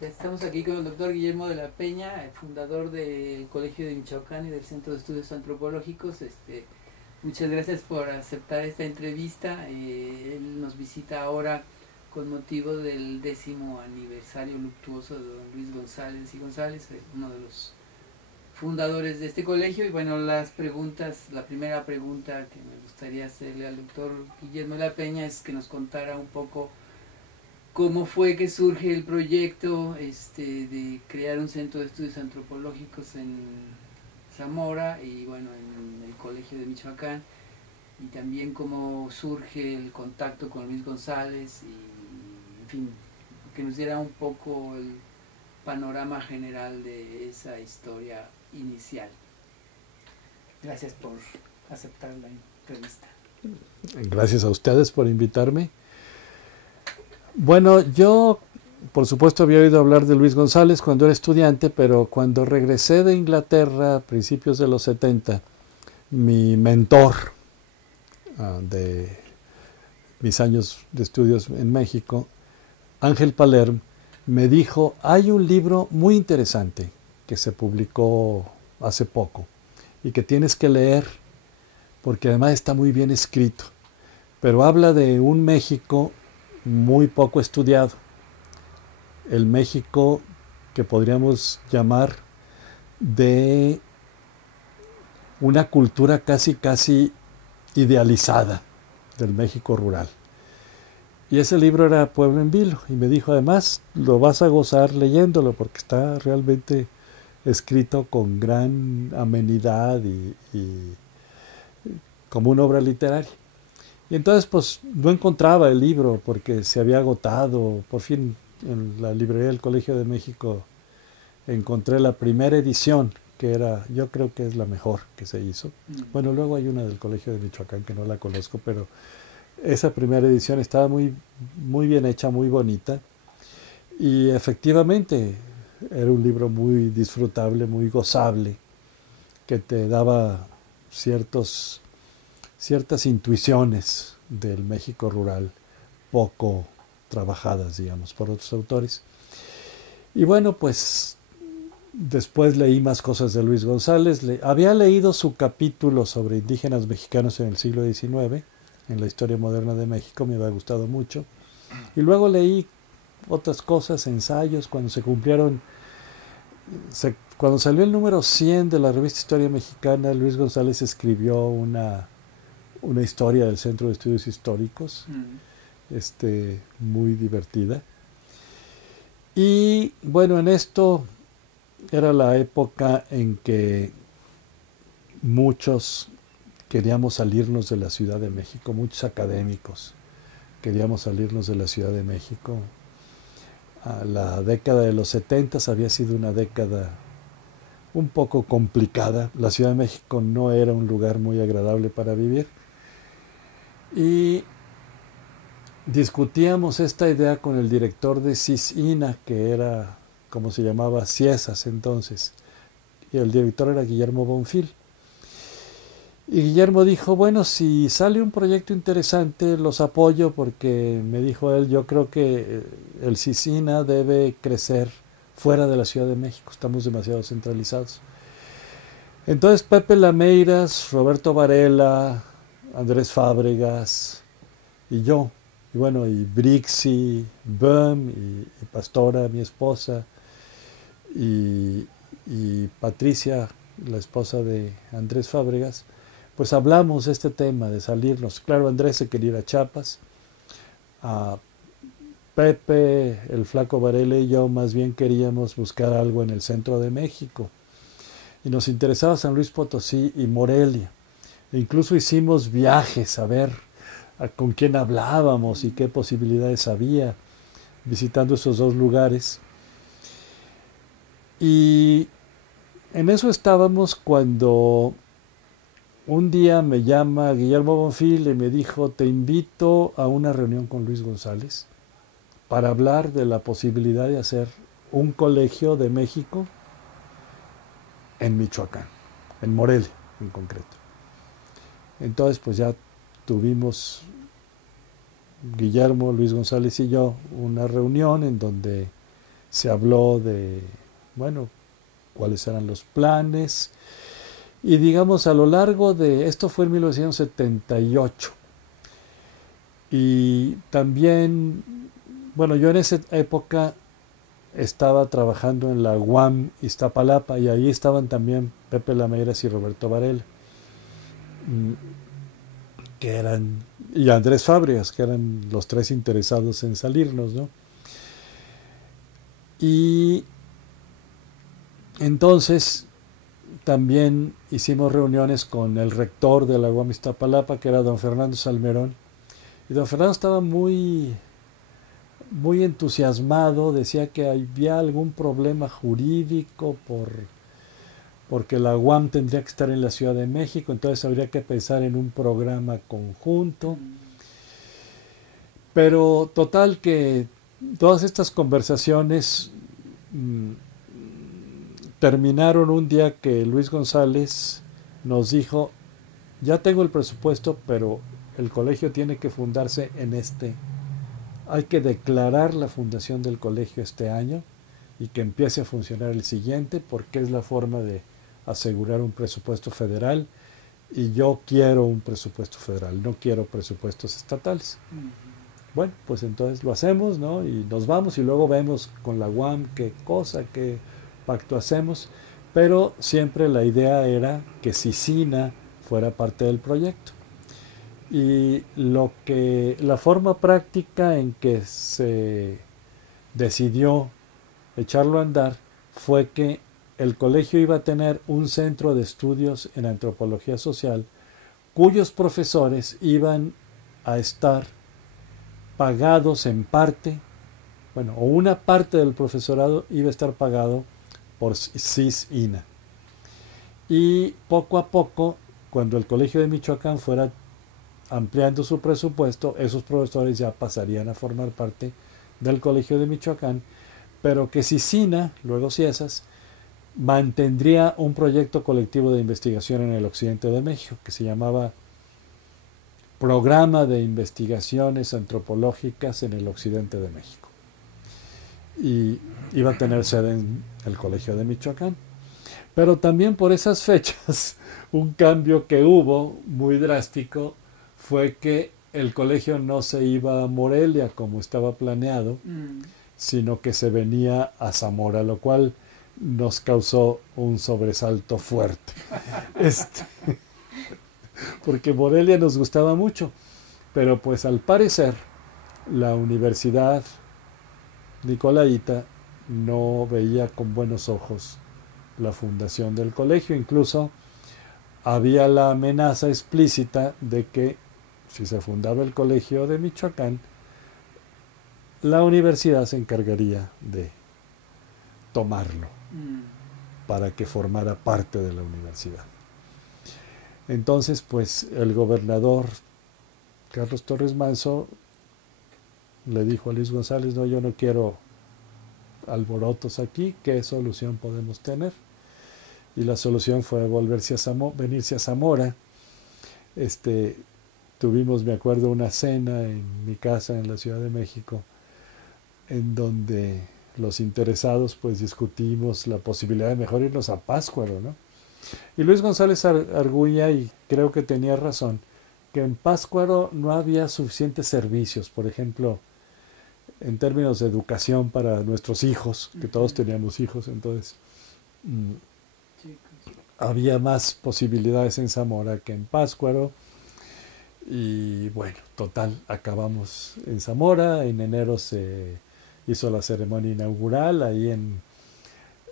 Estamos aquí con el doctor Guillermo de la Peña, el fundador del Colegio de Michoacán y del Centro de Estudios Antropológicos. Muchas gracias por aceptar esta entrevista. Él nos visita ahora con motivo del 10º aniversario luctuoso de don Luis González y González, uno de los fundadores de este colegio. Y bueno, las preguntas, la primera pregunta que me gustaría hacerle al doctor Guillermo de la Peña es que nos contara un poco cómo fue que surge el proyecto de crear un centro de estudios antropológicos en Zamora y bueno, en el Colegio de Michoacán, y también cómo surge el contacto con Luis González y en fin, que nos diera un poco el panorama general de esa historia inicial. Gracias por aceptar la entrevista. Gracias a ustedes por invitarme. Bueno, yo por supuesto había oído hablar de Luis González cuando era estudiante, pero cuando regresé de Inglaterra a principios de los 70, mi mentor de mis años de estudios en México, Ángel Palerm, me dijo, hay un libro muy interesante que se publicó hace poco y que tienes que leer porque además está muy bien escrito, pero habla de un México muy poco estudiado, el México que podríamos llamar de una cultura casi idealizada del México rural. Y ese libro era Pueblo en Vilo, y me dijo, además, lo vas a gozar leyéndolo, porque está realmente escrito con gran amenidad y como una obra literaria. Y entonces, pues, no encontraba el libro, porque se había agotado. Por fin, en la librería del Colegio de México encontré la primera edición, que era, yo creo que es la mejor que se hizo. Bueno, luego hay una del Colegio de Michoacán que no la conozco, pero esa primera edición estaba muy bien hecha, muy bonita, y efectivamente era un libro muy disfrutable, muy gozable, que te daba ciertas intuiciones del México rural poco trabajadas, digamos, por otros autores. Y bueno, pues después leí más cosas de Luis González. Había leído su capítulo sobre indígenas mexicanos en el siglo XIX, en la historia moderna de México, me había gustado mucho. Y luego leí otras cosas, ensayos, cuando salió el número 100 de la revista Historia Mexicana, Luis González escribió una historia del Centro de Estudios Históricos, muy divertida. Y bueno, en esto era la época en que muchos queríamos salirnos de la Ciudad de México, muchos académicos queríamos salirnos de la Ciudad de México. La década de los 70 había sido una década un poco complicada. La Ciudad de México no era un lugar muy agradable para vivir. Y discutíamos esta idea con el director de CISINA, que era, como se llamaba, CIESAS entonces. Y el director era Guillermo Bonfil. Y Guillermo dijo, bueno, si sale un proyecto interesante, los apoyo, porque me dijo él, yo creo que el CISINA debe crecer fuera de la Ciudad de México, estamos demasiado centralizados. Entonces Pepe Lameiras, Roberto Varela, Andrés Fábregas y yo, y bueno, y Brixi, Böhm y Pastora, mi esposa, y Patricia, la esposa de Andrés Fábregas, pues hablamos de este tema, de salirnos. Claro, Andrés se quería ir a Chiapas, a Pepe, el Flaco Varela y yo más bien queríamos buscar algo en el centro de México. Y nos interesaba San Luis Potosí y Morelia. E incluso hicimos viajes a ver con quién hablábamos y qué posibilidades había, visitando esos dos lugares. Y en eso estábamos cuando un día me llama Guillermo Bonfil y me dijo, te invito a una reunión con Luis González para hablar de la posibilidad de hacer un colegio de México en Michoacán, en Morelia en concreto. Entonces pues ya tuvimos Guillermo, Luis González y yo una reunión en donde se habló de, bueno, cuáles eran los planes. Y digamos, a lo largo de, esto fue en 1978. Y también, bueno, yo en esa época estaba trabajando en la UAM Iztapalapa y ahí estaban también Pepe Lameiras y Roberto Varela, que eran, y Andrés Fábregas, que eran los tres interesados en salirnos, ¿no? Y entonces también hicimos reuniones con el rector de la UAM Iztapalapa, que era don Fernando Salmerón, y don Fernando estaba muy entusiasmado, decía que había algún problema jurídico porque la UAM tendría que estar en la Ciudad de México, entonces habría que pensar en un programa conjunto. Pero total que todas estas conversaciones terminaron un día que Luis González nos dijo, ya tengo el presupuesto, pero el colegio tiene que fundarse en hay que declarar la fundación del colegio este año y que empiece a funcionar el siguiente, porque es la forma de asegurar un presupuesto federal, y yo quiero un presupuesto federal, no quiero presupuestos estatales. Bueno, pues entonces lo hacemos, ¿no? Y nos vamos y luego vemos con la UAM qué cosa, qué pacto hacemos, pero siempre la idea era que Cicina fuera parte del proyecto. Y la forma práctica en que se decidió echarlo a andar fue que el colegio iba a tener un centro de estudios en antropología social cuyos profesores iban a estar pagados en parte, bueno, o una parte del profesorado iba a estar pagado por CISINA. Y poco a poco, cuando el Colegio de Michoacán fuera ampliando su presupuesto, esos profesores ya pasarían a formar parte del Colegio de Michoacán, pero que CISINA, luego CIESAS, mantendría un proyecto colectivo de investigación en el occidente de México que se llamaba Programa de Investigaciones Antropológicas en el Occidente de México. Y iba a tener sede en el Colegio de Michoacán. Pero también por esas fechas, un cambio que hubo muy drástico fue que el colegio no se iba a Morelia como estaba planeado, sino que se venía a Zamora, lo cual nos causó un sobresalto fuerte. Porque Morelia nos gustaba mucho, pero pues al parecer la Universidad Nicolaita no veía con buenos ojos la fundación del colegio. Incluso había la amenaza explícita de que si se fundaba el colegio de Michoacán, la universidad se encargaría de tomarlo para que formara parte de la universidad. Entonces, pues el gobernador Carlos Torres Manso le dijo a Luis González, no, yo no quiero alborotos aquí, ¿qué solución podemos tener? Y la solución fue venirse a Zamora. Tuvimos, me acuerdo, una cena en mi casa en la Ciudad de México, en donde los interesados pues discutimos la posibilidad de mejor irnos a Pátzcuaro, ¿no? Y Luis González arguía, y creo que tenía razón, que en Pátzcuaro no había suficientes servicios, por ejemplo, en términos de educación para nuestros hijos, que todos teníamos hijos, entonces había más posibilidades en Zamora que en Pátzcuaro. Y bueno, total, acabamos en Zamora. En enero se hizo la ceremonia inaugural ahí en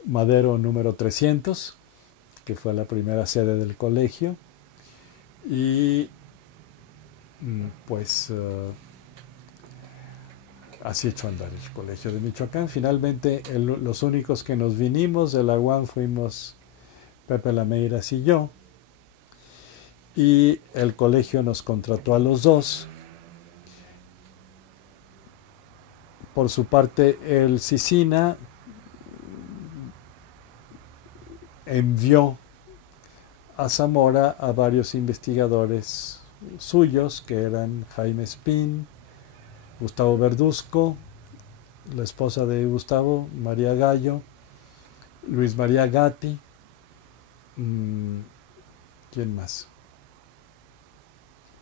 Madero número 300, que fue la primera sede del colegio. Y pues así echó a andar el Colegio de Michoacán. Finalmente, los únicos que nos vinimos de la UAM fuimos Pepe Lameiras y yo. Y el colegio nos contrató a los dos. Por su parte, el CICINA envió a Zamora a varios investigadores suyos, que eran Jaime Espín, Gustavo Verduzco la esposa de Gustavo, María Gallo, Luis María Gatti, ¿quién más?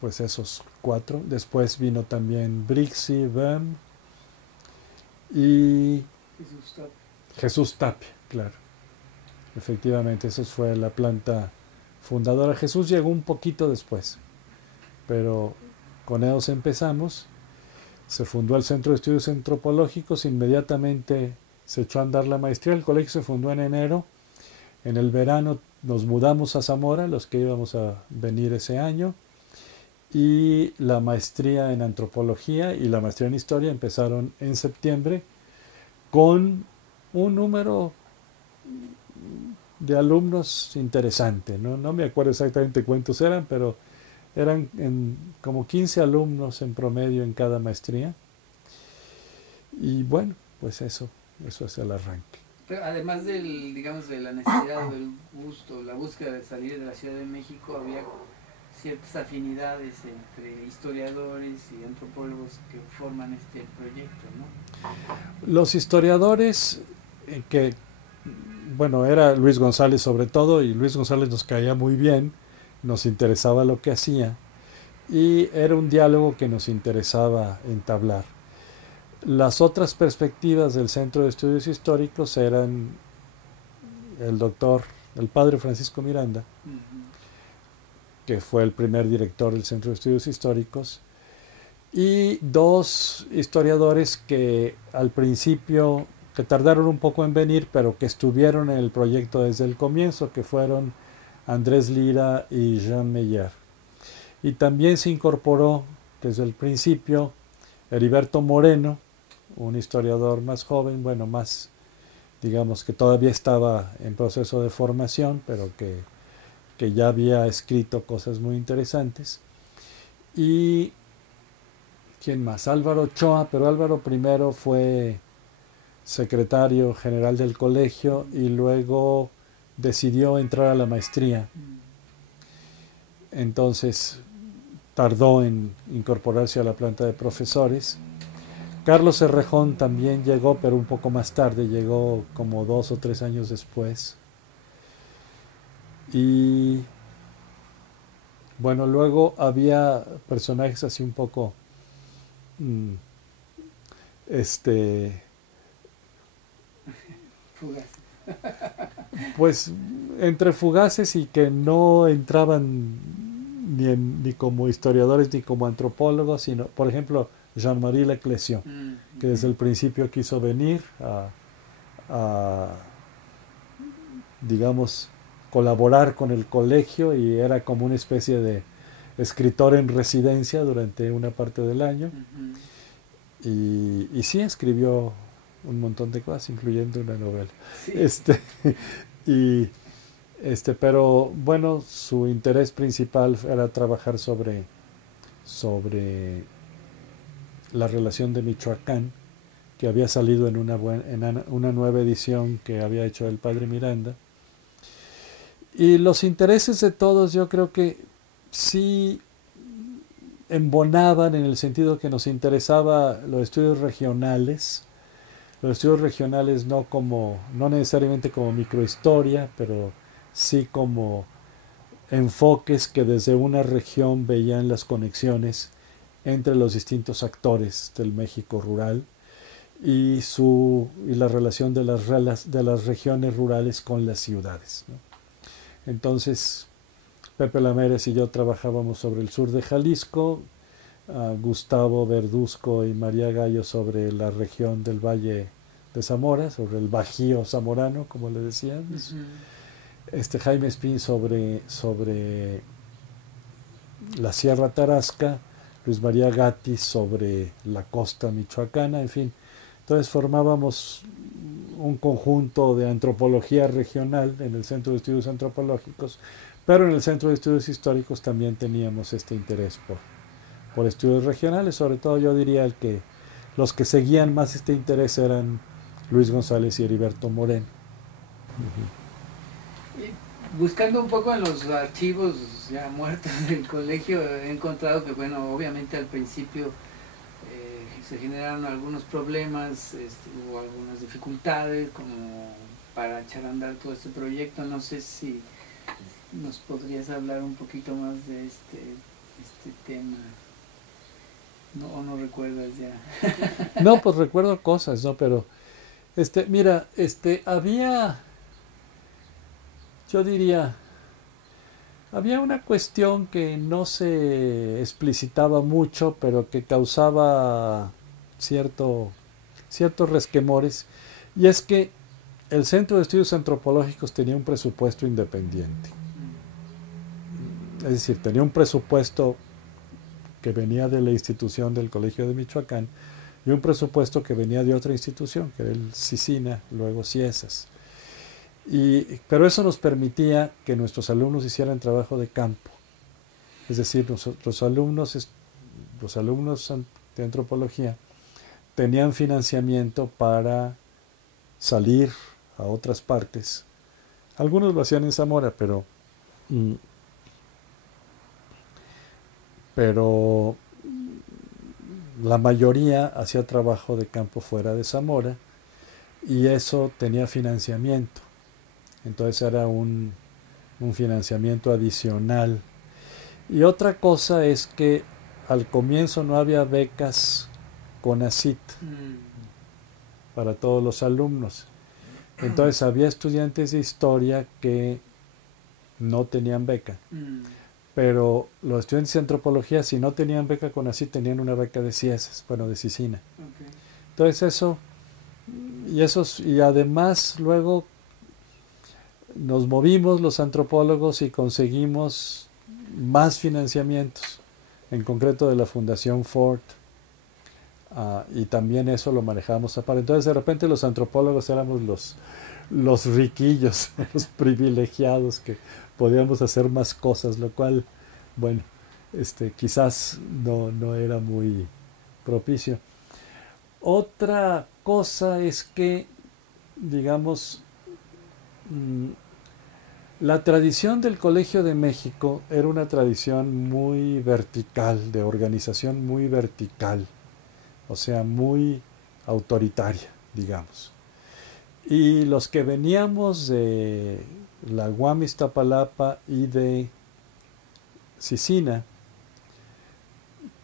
Pues esos 4. Después vino también Brixi, Bem y Jesús Tapia, claro. Efectivamente, esa fue la planta fundadora. Jesús llegó un poquito después, pero con ellos empezamos. Se fundó el Centro de Estudios Antropológicos, inmediatamente se echó a andar la maestría. El colegio se fundó en enero. En el verano nos mudamos a Zamora, los que íbamos a venir ese año, y la maestría en antropología y la maestría en historia empezaron en septiembre con un número de alumnos interesante. No me acuerdo exactamente cuántos eran, pero eran como 15 alumnos en promedio en cada maestría. Y bueno, pues eso es el arranque. Pero además del, digamos, de la necesidad o del gusto, la búsqueda de salir de la Ciudad de México, había ciertas afinidades entre historiadores y antropólogos que forman este proyecto, ¿no? Los historiadores que, bueno, era Luis González sobre todo, y Luis González nos caía muy bien, nos interesaba lo que hacía, y era un diálogo que nos interesaba entablar. Las otras perspectivas del Centro de Estudios Históricos eran el padre Francisco Miranda, que fue el primer director del Centro de Estudios Históricos, y 2 historiadores que al principio, que tardaron un poco en venir, pero que estuvieron en el proyecto desde el comienzo, que fueron Andrés Lira y Jean Meyer. Y también se incorporó desde el principio Heriberto Moreno, un historiador más joven, bueno, más, digamos, que todavía estaba en proceso de formación, pero que ya había escrito cosas muy interesantes. Y ¿quién más? Álvaro Ochoa, pero Álvaro primero fue secretario general del colegio y luego decidió entrar a la maestría. Entonces tardó en incorporarse a la planta de profesores. Carlos Herrejón también llegó, pero un poco más tarde, llegó como 2 o 3 años después. Y bueno, luego había personajes así un poco Fugaces. pues entre fugaces y que no entraban ni como historiadores ni como antropólogos, sino, por ejemplo, Jean-Marie Leclesion, que desde el principio quiso venir a digamos, colaborar con el colegio y era como una especie de escritor en residencia durante una parte del año. Y sí escribió un montón de cosas, incluyendo una novela. Sí. Pero bueno, su interés principal era trabajar sobre la relación de Michoacán, que había salido en una nueva edición que había hecho el padre Miranda. Y los intereses de todos yo creo que sí embonaban en el sentido que nos interesaba los estudios regionales no necesariamente como microhistoria, pero sí como enfoques que desde una región veían las conexiones entre los distintos actores del México rural y la relación de las regiones rurales con las ciudades, ¿no? Entonces, Pepe Lamérez y yo trabajábamos sobre el sur de Jalisco, Gustavo Verduzco y María Gallo sobre la región del Valle de Zamora, sobre el Bajío zamorano, como le decíamos. Jaime Espín sobre la Sierra Tarasca, Luis María Gatti sobre la costa michoacana, en fin. Entonces formábamos un conjunto de antropología regional en el Centro de Estudios Antropológicos, pero en el Centro de Estudios Históricos también teníamos este interés por estudios regionales. Sobre todo yo diría que los que seguían más este interés eran Luis González y Heriberto Moreno. Buscando un poco en los archivos ya muertos del colegio, he encontrado que, bueno, obviamente al principio se generaron algunos problemas, hubo algunas dificultades como para echar a andar todo este proyecto. No sé si nos podrías hablar un poquito más de este tema. No, ¿o no recuerdas ya? No, pues recuerdo cosas, ¿no? Pero, mira, había, yo diría, había una cuestión que no se explicitaba mucho, pero que causaba ciertos resquemores, y es que el Centro de Estudios Antropológicos tenía un presupuesto independiente. Es decir, tenía un presupuesto que venía de la institución del Colegio de Michoacán y un presupuesto que venía de otra institución, que era el CICINA, luego CIESAS. Pero eso nos permitía que nuestros alumnos hicieran trabajo de campo. Es decir, los alumnos de antropología tenían financiamiento para salir a otras partes. Algunos lo hacían en Zamora, pero la mayoría hacía trabajo de campo fuera de Zamora y eso tenía financiamiento. Entonces era un financiamiento adicional. Y otra cosa es que al comienzo no había becas CONACYT para todos los alumnos. Entonces había estudiantes de historia que no tenían beca. Pero los estudiantes de antropología, si no tenían beca CONACYT, tenían una beca de CIESAS, bueno, de CICINA. Okay. Entonces y además luego nos movimos los antropólogos y conseguimos más financiamientos, en concreto de la Fundación Ford, y también eso lo manejamos aparte. Entonces de repente los antropólogos éramos los riquillos, los privilegiados que podíamos hacer más cosas, lo cual, bueno, quizás no era muy propicio. Otra cosa es que, digamos, la tradición del Colegio de México era una tradición muy vertical, de organización muy vertical, o sea, muy autoritaria, digamos. Y los que veníamos de la UAM Iztapalapa y de CICINA,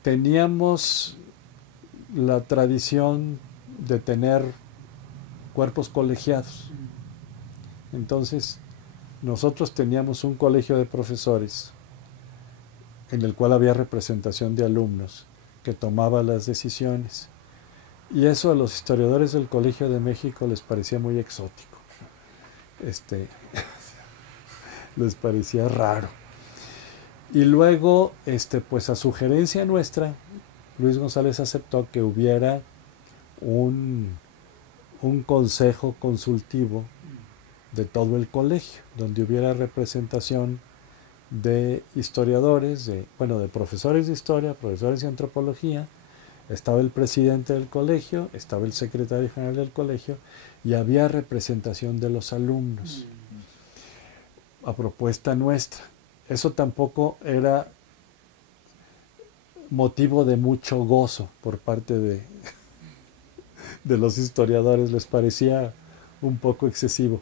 teníamos la tradición de tener cuerpos colegiados. Entonces, nosotros teníamos un colegio de profesores en el cual había representación de alumnos que tomaba las decisiones. Y eso a los historiadores del Colegio de México les parecía muy exótico. Les parecía raro. Y luego, pues a sugerencia nuestra, Luis González aceptó que hubiera un consejo consultivo de todo el colegio, donde hubiera representación de historiadores, de profesores de historia, profesores de antropología. Estaba el presidente del colegio, estaba el secretario general del colegio y había representación de los alumnos a propuesta nuestra. Eso tampoco era motivo de mucho gozo por parte de los historiadores, les parecía un poco excesivo.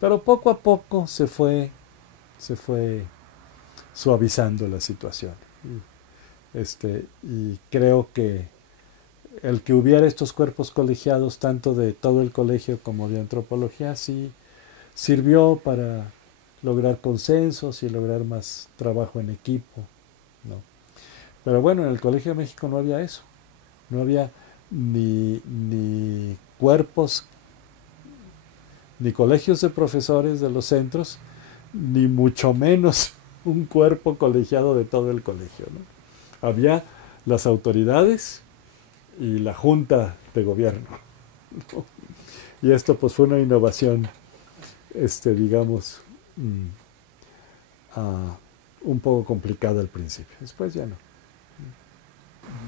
Pero poco a poco se fue suavizando la situación. Y creo que el que hubiera estos cuerpos colegiados, tanto de todo el colegio como de antropología, sí sirvió para lograr consensos y lograr más trabajo en equipo, ¿no? Pero bueno, en el Colegio de México no había eso. No había ni cuerpos, ni colegios de profesores de los centros, ni mucho menos un cuerpo colegiado de todo el colegio, ¿no? Había las autoridades y la junta de gobierno, ¿no? Y esto pues fue una innovación, digamos, un poco complicada al principio. Después ya no.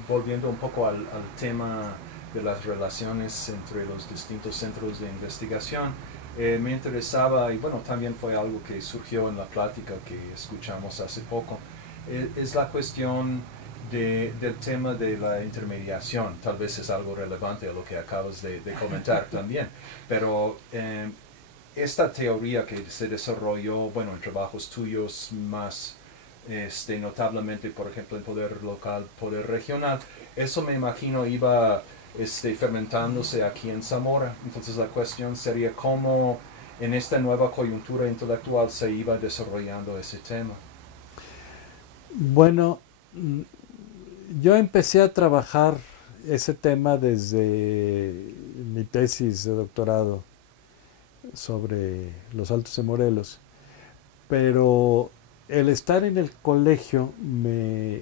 Volviendo un poco al tema de las relaciones entre los distintos centros de investigación, me interesaba, y bueno, también fue algo que surgió en la plática que escuchamos hace poco, es la cuestión del tema de la intermediación. Tal vez es algo relevante a lo que acabas de comentar también, pero esta teoría que se desarrolló, bueno, en trabajos tuyos más notablemente, por ejemplo, en poder local, poder regional, eso me imagino iba fermentándose aquí en Zamora. Entonces la cuestión sería cómo en esta nueva coyuntura intelectual se iba desarrollando ese tema. Bueno, yo empecé a trabajar ese tema desde mi tesis de doctorado sobre los Altos de Morelos, pero el estar en el colegio me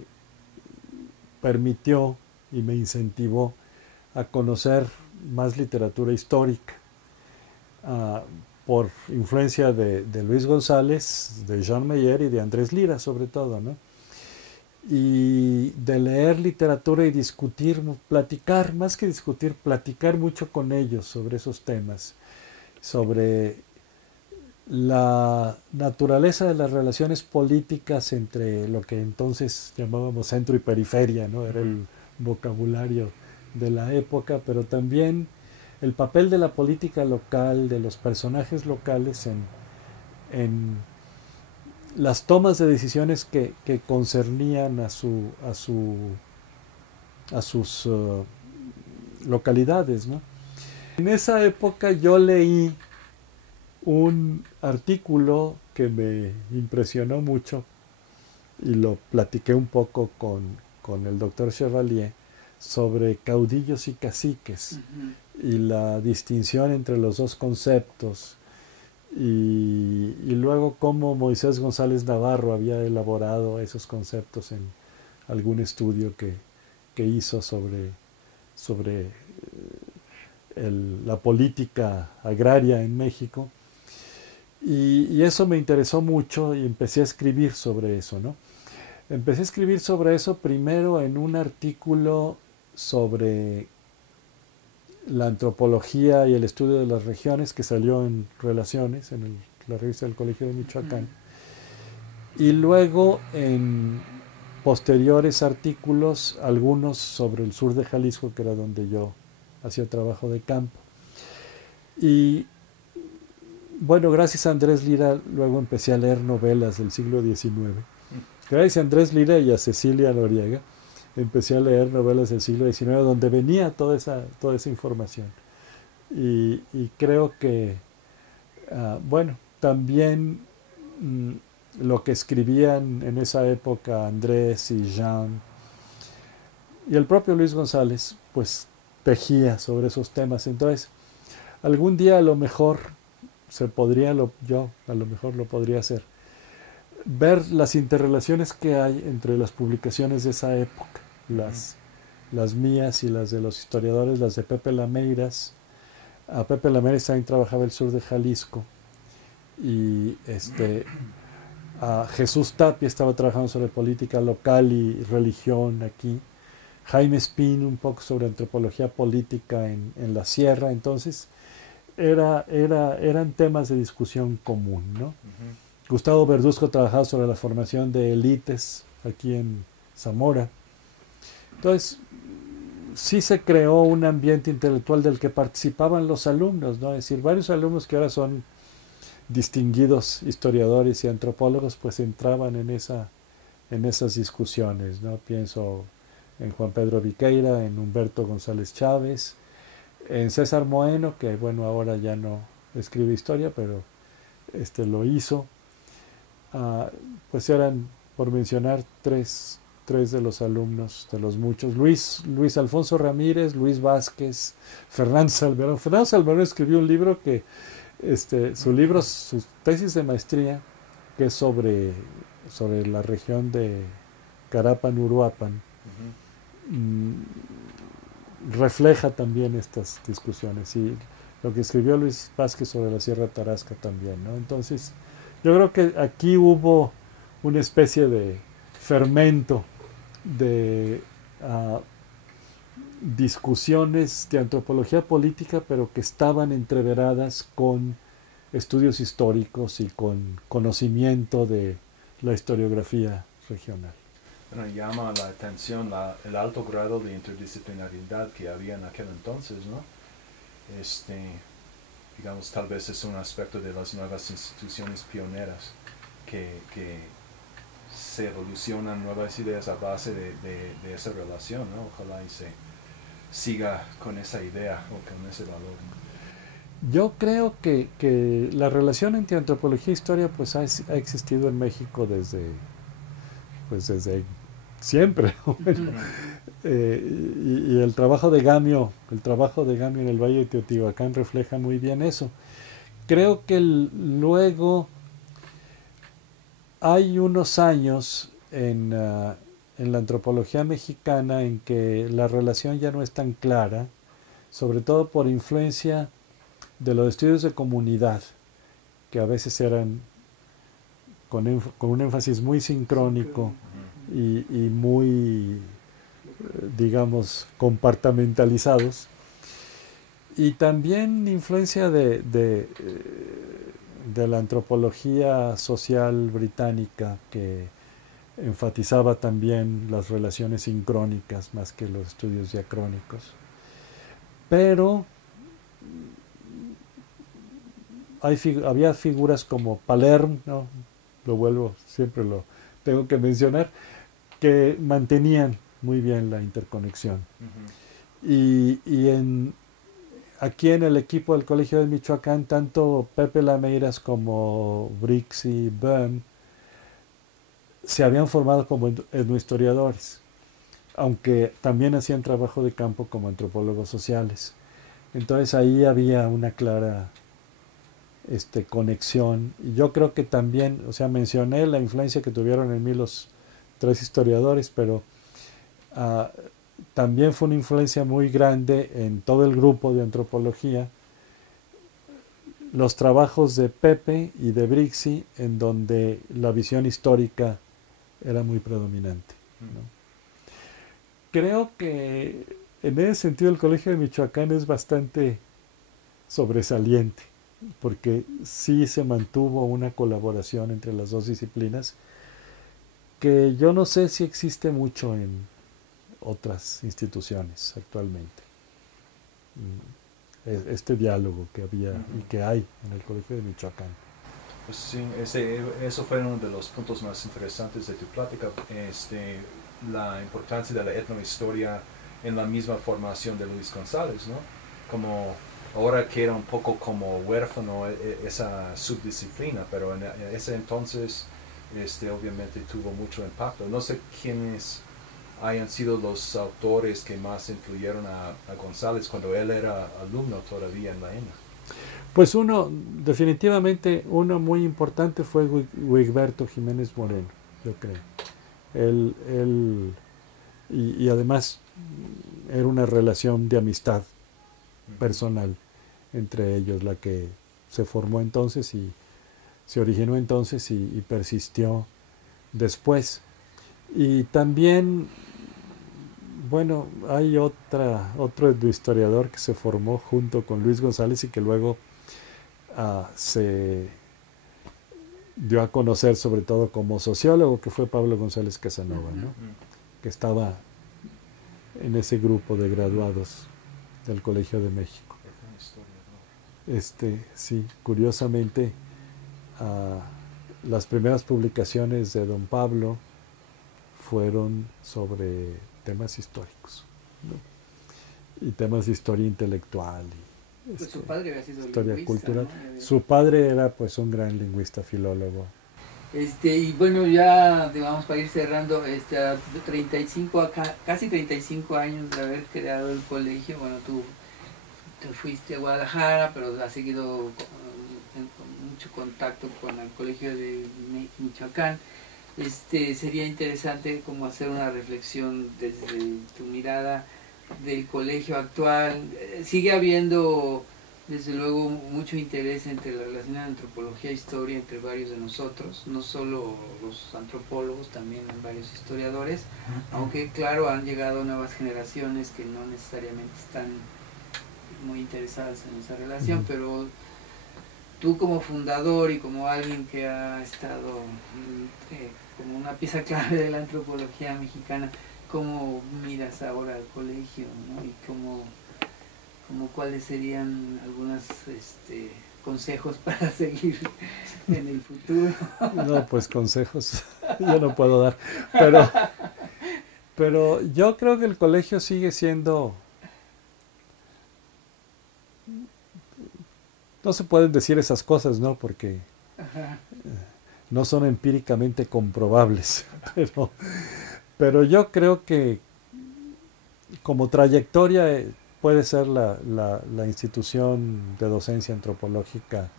permitió y me incentivó a conocer más literatura histórica, por influencia de Luis González, de Jean Meyer y de Andrés Lira sobre todo, ¿no? Y de leer literatura y discutir, platicar, más que discutir, platicar mucho con ellos sobre esos temas, sobre la naturaleza de las relaciones políticas entre lo que entonces llamábamos centro y periferia, ¿no? Era el vocabulario de la época, pero también el papel de la política local, de los personajes locales en las tomas de decisiones que concernían a sus localidades, ¿no? En esa época yo leí un artículo que me impresionó mucho y lo platiqué un poco con el doctor Chevalier sobre caudillos y caciques y la distinción entre los dos conceptos y luego cómo Moisés González Navarro había elaborado esos conceptos en algún estudio que hizo sobre la política agraria en México. Y eso me interesó mucho y empecé a escribir sobre eso, ¿no? Empecé a escribir sobre eso primero en un artículo sobre la antropología y el estudio de las regiones que salió en Relaciones, en la revista del Colegio de Michoacán. Y luego en posteriores artículos, algunos sobre el sur de Jalisco, que era donde yo hacía trabajo de campo. Y bueno, gracias a Andrés Lira, luego empecé a leer novelas del siglo XIX. Gracias a Andrés Lira y a Cecilia Noriega, empecé a leer novelas del siglo XIX, donde venía toda esa información. Y creo que, bueno, también lo que escribían en esa época Andrés y Jean, y el propio Luis González, pues tejía sobre esos temas. Entonces, algún día a lo mejor yo a lo mejor lo podría hacer, ver las interrelaciones que hay entre las publicaciones de esa época, las mías y las de los historiadores, las de Pepe Lameiras. A Pepe Lameiras también trabajaba el sur de Jalisco, y a Jesús Tapia estaba trabajando sobre política local y religión aquí. Jaime Espín un poco sobre antropología política en la sierra. Entonces eran temas de discusión común, ¿no? Gustavo Verduzco trabajaba sobre la formación de élites aquí en Zamora. Entonces, sí se creó un ambiente intelectual del que participaban los alumnos, ¿no? Es decir, varios alumnos que ahora son distinguidos historiadores y antropólogos, pues entraban en esas discusiones, ¿no? Pienso en Juan Pedro Viqueira, en Humberto González Chávez, en César Moeno, que bueno, ahora ya no escribe historia, pero lo hizo. Pues eran, por mencionar, tres de los alumnos, de los muchos. Luis Alfonso Ramírez, Luis Vázquez, Fernando Salmerón. Fernando Salmerón escribió un libro que, su tesis de maestría, que es sobre la región de Carapan, Uruapan, refleja también estas discusiones. Y lo que escribió Luis Vázquez sobre la Sierra Tarasca también, ¿no? Entonces, yo creo que aquí hubo una especie de fermento de discusiones de antropología política, pero que estaban entreveradas con estudios históricos y con conocimiento de la historiografía regional. Bueno, llama la atención el alto grado de interdisciplinariedad que había en aquel entonces, ¿no? Digamos, tal vez es un aspecto de las nuevas instituciones pioneras que se evolucionan nuevas ideas a base de esa relación, ¿no? Ojalá y se siga con esa idea o con ese valor. Yo creo que la relación entre antropología e historia pues ha existido en México desde siempre. Bueno, y el trabajo de Gamio en el Valle de Teotihuacán refleja muy bien eso. Creo que luego hay unos años en la antropología mexicana en que la relación ya no es tan clara, sobre todo por influencia de los estudios de comunidad, que a veces eran con un énfasis muy sincrónico y muy, digamos, compartamentalizados. Y también influencia de la antropología social británica, que enfatizaba también las relaciones sincrónicas más que los estudios diacrónicos. Pero había figuras como Palerm, ¿no? Siempre lo tengo que mencionar, que mantenían muy bien la interconexión. Y aquí en el equipo del Colegio de Michoacán, tanto Pepe Lameiras como Brixie Böhm se habían formado como etnohistoriadores, aunque también hacían trabajo de campo como antropólogos sociales. Entonces ahí había una clara conexión. Y yo creo que también, o sea, mencioné la influencia que tuvieron en mí los tres historiadores, pero también fue una influencia muy grande en todo el grupo de antropología los trabajos de Pepe y de Brixie, en donde la visión histórica era muy predominante, ¿no? Creo que en ese sentido el Colegio de Michoacán es bastante sobresaliente, porque sí se mantuvo una colaboración entre las dos disciplinas que yo no sé si existe mucho en otras instituciones actualmente. Este diálogo que había y que hay en el Colegio de Michoacán. Pues sí, eso fue uno de los puntos más interesantes de tu plática, la importancia de la etnohistoria en la misma formación de Luis González, ¿no? Como ahora queda un poco como huérfano esa subdisciplina, pero en ese entonces obviamente tuvo mucho impacto. No sé quiénes hayan sido los autores que más influyeron a González cuando él era alumno todavía en la ENA. Pues definitivamente uno muy importante fue Wigberto Jiménez Moreno, yo creo. Y además era una relación de amistad personal entre ellos, la que se formó entonces y se originó entonces y persistió después. Y también, bueno, hay otro historiador que se formó junto con Luis González y que luego se dio a conocer sobre todo como sociólogo, que fue Pablo González Casanova, ¿no? Que estaba en ese grupo de graduados del Colegio de México. Sí, curiosamente, las primeras publicaciones de don Pablo fueron sobre temas históricos, ¿no? Y temas de historia intelectual y pues su padre había sido historia lingüista, cultural, ¿no? Su padre era pues un gran lingüista, filólogo. Y bueno, ya digamos para ir cerrando, casi 35 años de haber creado el colegio. Bueno, tú te fuiste a Guadalajara, pero has seguido con mucho contacto con el Colegio de Michoacán. Sería interesante como hacer una reflexión desde tu mirada del colegio actual. Sigue habiendo desde luego mucho interés entre la relación de antropología e historia entre varios de nosotros, no solo los antropólogos, también varios historiadores, aunque claro han llegado nuevas generaciones que no necesariamente están muy interesadas en esa relación, pero tú como fundador y como alguien que ha estado como una pieza clave de la antropología mexicana. ¿Cómo miras ahora al colegio, ¿no? Y como cuáles serían algunos consejos para seguir en el futuro? No, pues consejos yo no puedo dar, pero yo creo que el colegio sigue siendo, no se pueden decir esas cosas, ¿no? Porque no son empíricamente comprobables, pero yo creo que como trayectoria puede ser la institución de docencia antropológica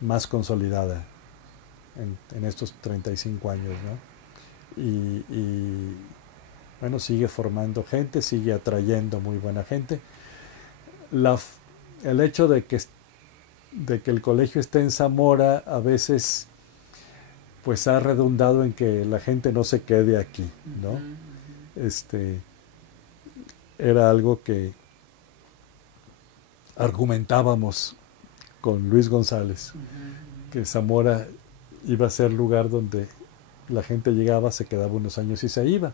más consolidada en estos 35 años, ¿no? Y bueno, sigue formando gente, sigue atrayendo muy buena gente. El hecho de que el colegio esté en Zamora a veces pues ha redundado en que la gente no se quede aquí, ¿no? Era algo que argumentábamos con Luis González, que Zamora iba a ser lugar donde la gente llegaba, se quedaba unos años y se iba.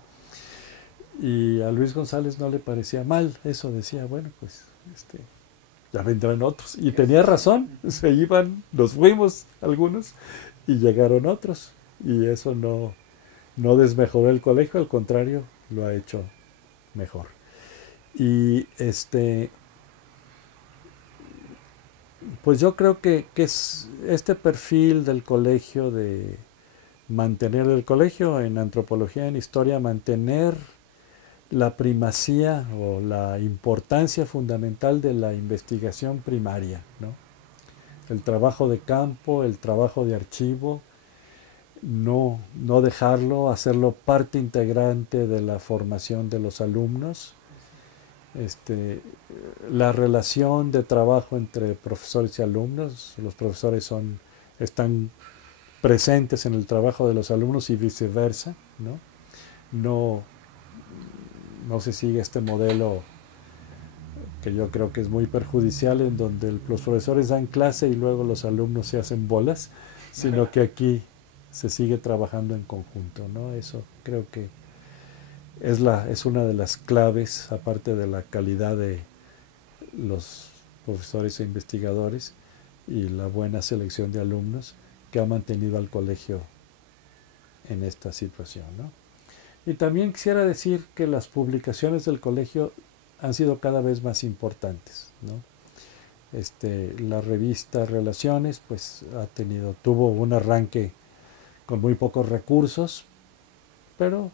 Y a Luis González no le parecía mal eso, decía, bueno, pues ya vendrán otros. Y tenía razón, se iban, nos fuimos algunos y llegaron otros. Y eso no desmejoró el colegio, al contrario, lo ha hecho mejor. Y pues yo creo que es este perfil del colegio de mantener el colegio en antropología, en historia, mantener la primacía o la importancia fundamental de la investigación primaria, ¿no? El trabajo de campo, el trabajo de archivo, no dejarlo, hacerlo parte integrante de la formación de los alumnos. La relación de trabajo entre profesores y alumnos, los profesores están presentes en el trabajo de los alumnos y viceversa, ¿no? No se sigue este modelo que yo creo que es muy perjudicial, en donde los profesores dan clase y luego los alumnos se hacen bolas, sino que aquí se sigue trabajando en conjunto, ¿no? Eso creo que es una de las claves, aparte de la calidad de los profesores e investigadores y la buena selección de alumnos, que ha mantenido al colegio en esta situación, ¿no? Y también quisiera decir que las publicaciones del colegio han sido cada vez más importantes, ¿no? La revista Relaciones pues tuvo un arranque con muy pocos recursos, pero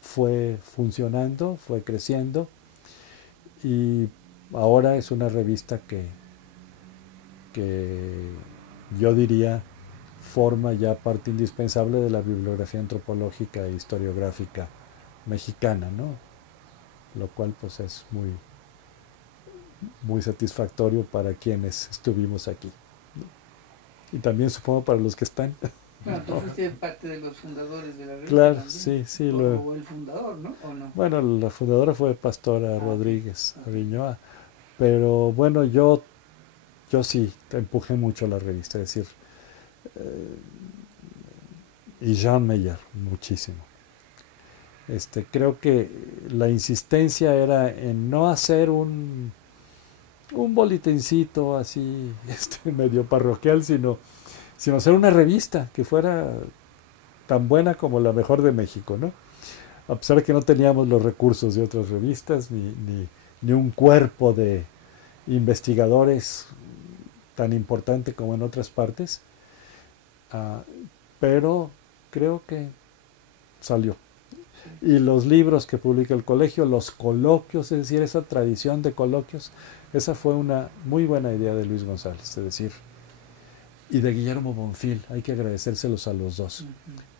fue funcionando, fue creciendo, y ahora es una revista que yo diría forma ya parte indispensable de la bibliografía antropológica e historiográfica mexicana, ¿no? Lo cual pues es muy, muy satisfactorio para quienes estuvimos aquí, ¿no? Y también supongo para los que están. Bueno, tú fuiste parte de los fundadores de la revista. Claro, también. sí. O el fundador, ¿no? ¿O no? Bueno, la fundadora fue Pastora Rodríguez Riñoa, pero bueno, yo sí empujé mucho la revista, es decir, y Jean Meyer, muchísimo. Creo que la insistencia era en no hacer un boletincito así medio parroquial, sino hacer una revista que fuera tan buena como la mejor de México, ¿no? A pesar de que no teníamos los recursos de otras revistas, ni un cuerpo de investigadores tan importante como en otras partes, pero creo que salió. Y los libros que publica el colegio, los coloquios, es decir, esa tradición de coloquios, esa fue una muy buena idea de Luis González, es decir, y de Guillermo Bonfil, hay que agradecérselos a los dos,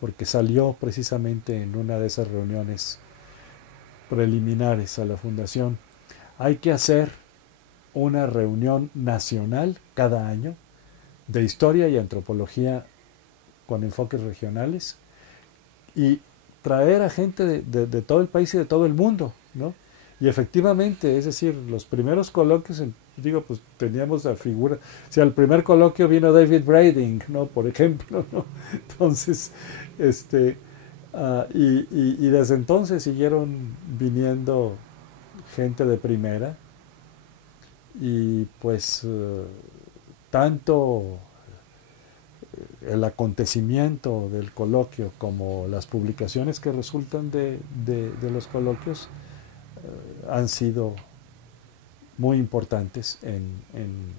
porque salió precisamente en una de esas reuniones preliminares a la fundación. Hay que hacer una reunión nacional cada año de historia y antropología con enfoques regionales y traer a gente de todo el país y de todo el mundo, ¿no? Y efectivamente, es decir, los primeros coloquios Digo, pues teníamos la figura, o sea, al primer coloquio vino David Brading, ¿no? Por ejemplo, ¿no? Entonces, y desde entonces siguieron viniendo gente de primera, y pues tanto el acontecimiento del coloquio como las publicaciones que resultan de los coloquios han sido muy importantes en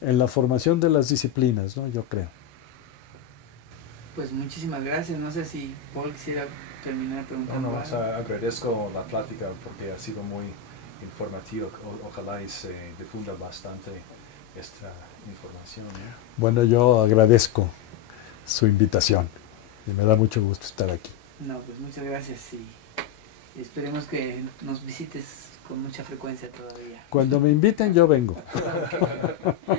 la formación de las disciplinas, ¿no? Yo creo. Pues muchísimas gracias. No sé si Paul quisiera terminar preguntando. No, o sea, agradezco la plática porque ha sido muy informativo. Ojalá y se difunda bastante esta información, ¿no? Bueno, yo agradezco su invitación y me da mucho gusto estar aquí. No, pues muchas gracias y esperemos que nos visites con mucha frecuencia todavía. Cuando me inviten yo vengo. Okay.